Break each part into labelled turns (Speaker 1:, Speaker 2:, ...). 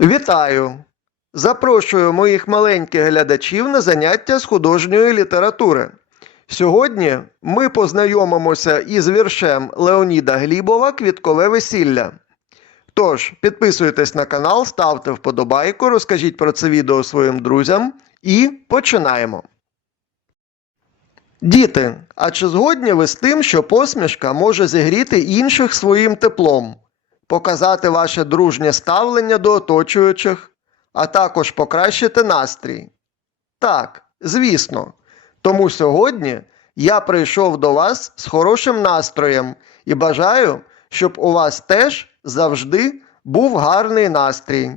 Speaker 1: Вітаю! Запрошую моїх маленьких глядачів на заняття з художньої літератури. Сьогодні ми познайомимося із віршем Леоніда Глібова Квіткове весілля. Тож, підписуйтесь на канал, ставте вподобайку, розкажіть про це відео своїм друзям і починаємо. Діти, а чи згодні ви з тим, що посмішка може зігріти інших своїм теплом, показати ваше дружнє ставлення до оточуючих, а також покращити настрій? Так, звісно. Тому сьогодні я прийшов до вас з хорошим настроєм і бажаю, щоб у вас теж завжди був гарний настрій.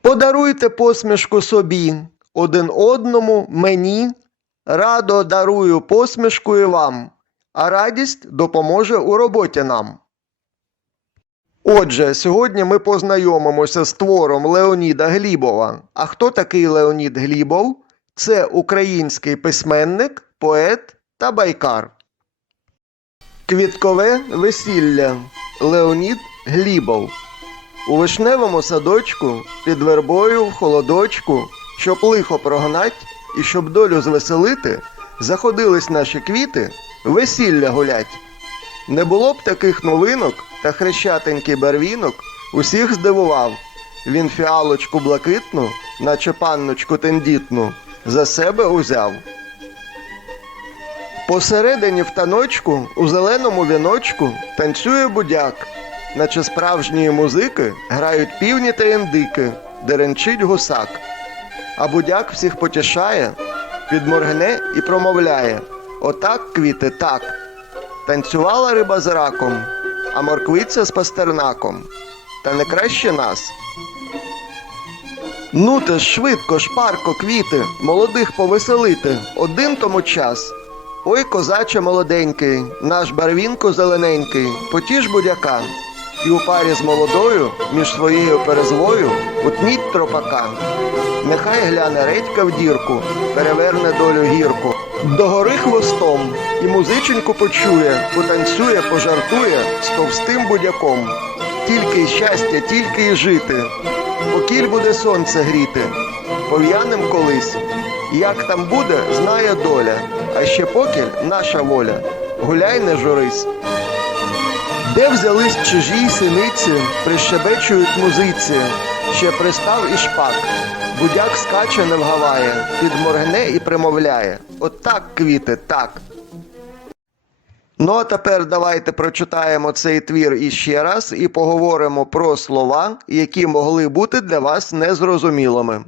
Speaker 1: Подаруйте посмішку собі, один одному, мені. Радо дарую посмішку і вам, а радість допоможе у роботі нам. Отже, сьогодні ми познайомимося з твором Леоніда Глібова. А хто такий Леонід Глібов? Це український письменник, поет та байкар. Квіткове весілля Леонід Глібов. У вишневому садочку під вербою в холодочку, щоб лихо прогнать і щоб долю звеселити, заходились наші квіти, весілля гулять. Не було б таких новинок, та хрещатенький барвінок усіх здивував. Він фіалочку блакитну, наче панночку тендітну, за себе узяв. Посередині в таночку, у зеленому віночку, танцює будяк, наче справжньої музики грають півні та індики, деренчить гусак. А будяк всіх потішає, підморгне і промовляє Отак, квіти, так. Танцювала риба з раком, а морквиця з пастернаком. Та не краще нас. Ну ж швидко, шпарко, квіти, молодих повеселити, один тому час. Ой, козаче молоденький, наш барвінко зелененький, потіж будяка. І у парі з молодою між своєю перезвою утніть тропака. Нехай гляне редька в дірку, переверне долю гірку. Догори хвостом і музиченьку почує, потанцює, пожартує з товстим будяком. Тільки й щастя, тільки й жити. Покіль буде сонце гріти, пов'янем колись. Як там буде, знає доля, а ще покіль наша воля. Гуляй, не журись. Де взялись чужі синиці, прищебечують музиці, ще пристав і шпак. Будяк скаче не вгаває, підморгне і примовляє. От так, квіти, так. Ну а тепер давайте прочитаємо цей твір іще раз і поговоримо про слова, які могли бути для вас незрозумілими.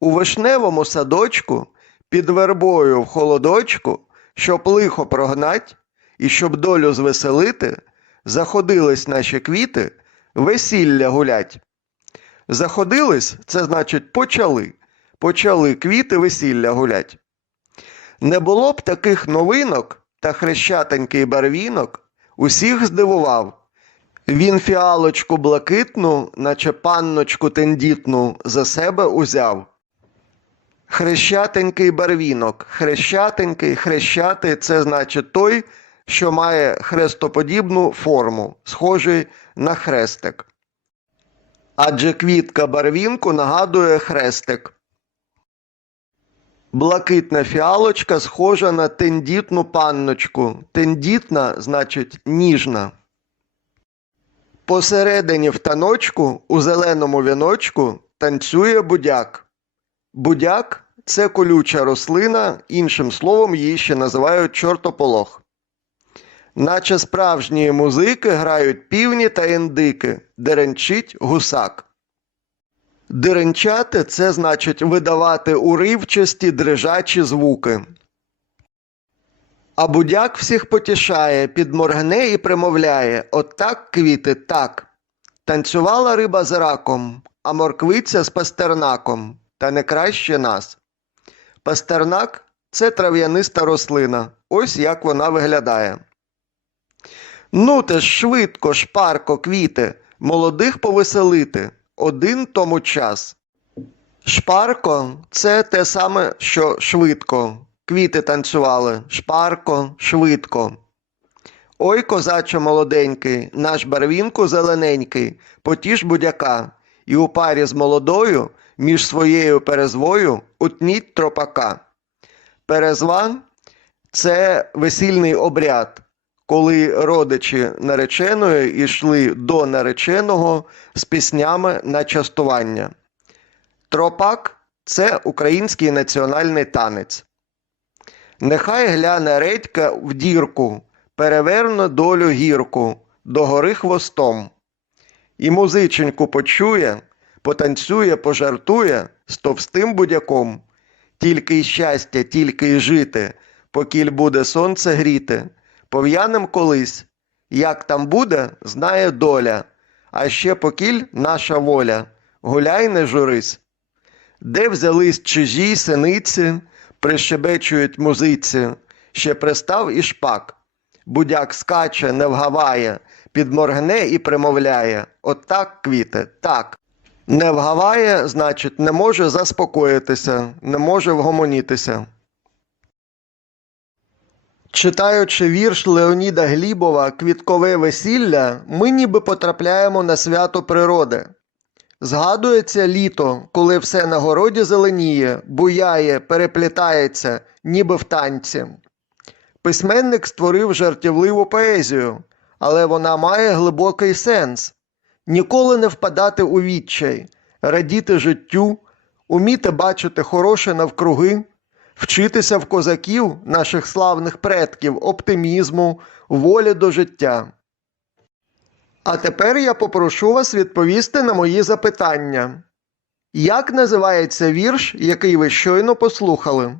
Speaker 1: У вишневому садочку, під вербою в холодочку, щоб лихо прогнать і щоб долю звеселити, заходились наші квіти, весілля гулять. Заходились це значить почали. Почали квіти весілля гулять. Не було б таких новинок та хрещатенький барвінок усіх здивував. Він фіалочку блакитну, наче панночку тендітну, за себе узяв. Хрещатенький барвінок. Хрещатенький, хрещати це значить той, що має хрестоподібну форму, схожий на хрестик. Адже квітка барвінку нагадує хрестик. Блакитна фіалочка схожа на тендітну панночку. Тендітна значить ніжна. Посередині в таночку у зеленому віночку танцює будяк. Будяк це колюча рослина, іншим словом її ще називають чортополох. Наче справжні музики грають півні та індики, деренчить гусак. Деренчати це значить видавати уривчасті дрижачі звуки. А будяк всіх потішає, підморгне і примовляє Отак, квіти, так. Танцювала риба з раком, а морквиця з пастернаком, та не краще нас. Пастернак це трав'яниста рослина. Ось як вона виглядає. Ну те ж швидко, шпарко, квіти, молодих повеселити, один тому час. Шпарко це те саме, що швидко. Квіти танцювали, шпарко, швидко. Ой, козаче молоденький, наш барвінку зелененький, потіш будяка, і у парі з молодою між своєю перезвою утніть тропака. Перезва це весільний обряд, коли родичі нареченої йшли до нареченого з піснями на частування. Тропак це український національний танець. Нехай гляне редька в дірку, переверне долю гірку, догори хвостом. І музиченьку почує, потанцює, пожартує з товстим будяком. Тільки й щастя, тільки й жити, покіль буде сонце гріти, пов'янем колись. Як там буде, знає доля, а ще покіль наша воля. Гуляй не журись. Де взялись чужі синиці, прищебечують музиці, ще пристав і шпак. Будяк скаче, не вгаває, підморгне і примовляє. От так, квіти, так. Не вгаває, значить, не може заспокоїтися, не може вгомонітися. Читаючи вірш Леоніда Глібова Квіткове весілля, ми ніби потрапляємо на свято природи. Згадується літо, коли все на городі зеленіє, буяє, переплітається, ніби в танці. Письменник створив жартівливу поезію, але вона має глибокий сенс ніколи не впадати у відчай, радіти життю, уміти бачити хороше навкруги, вчитися в козаків, наших славних предків, оптимізму, волі до життя. А тепер я попрошу вас відповісти на мої запитання. Як називається вірш, який ви щойно послухали?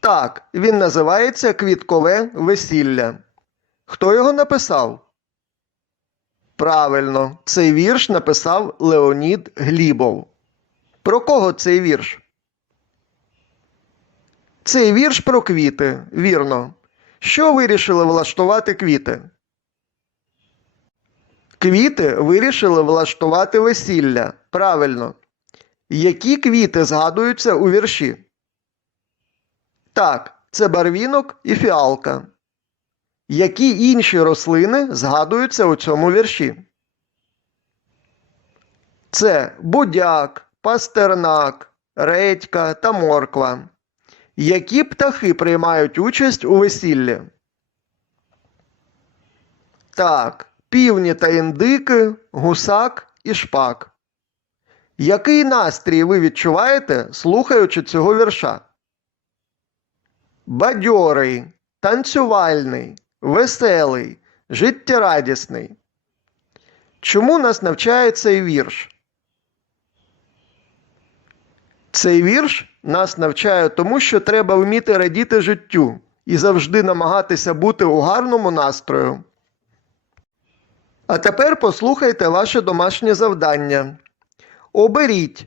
Speaker 1: Так, він називається Квіткове весілля. Хто його написав? Правильно, цей вірш написав Леонід Глібов. Про кого цей вірш? Цей вірш про квіти, вірно. Що вирішили влаштувати квіти? Квіти вирішили влаштувати весілля. Правильно. Які квіти згадуються у вірші? Так, це барвінок і фіалка. Які інші рослини згадуються у цьому вірші? Це будяк, пастернак, редька та морква. Які птахи приймають участь у весіллі? Так, півні та індики, гусак і шпак. Який настрій ви відчуваєте, слухаючи цього вірша? Бадьорий, танцювальний, веселий, життєрадісний. Чому нас навчає цей вірш? Цей вірш нас навчає тому, що треба вміти радіти життю і завжди намагатися бути у гарному настрою. А тепер послухайте ваше домашнє завдання. Оберіть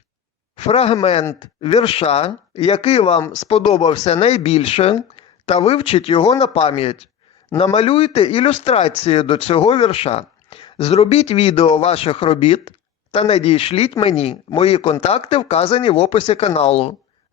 Speaker 1: фрагмент вірша, який вам сподобався найбільше, та вивчіть його на пам'ять. Намалюйте ілюстрації до цього вірша. Зробіть відео ваших робіт та надійшліть мені. Мої контакти вказані в описі каналу.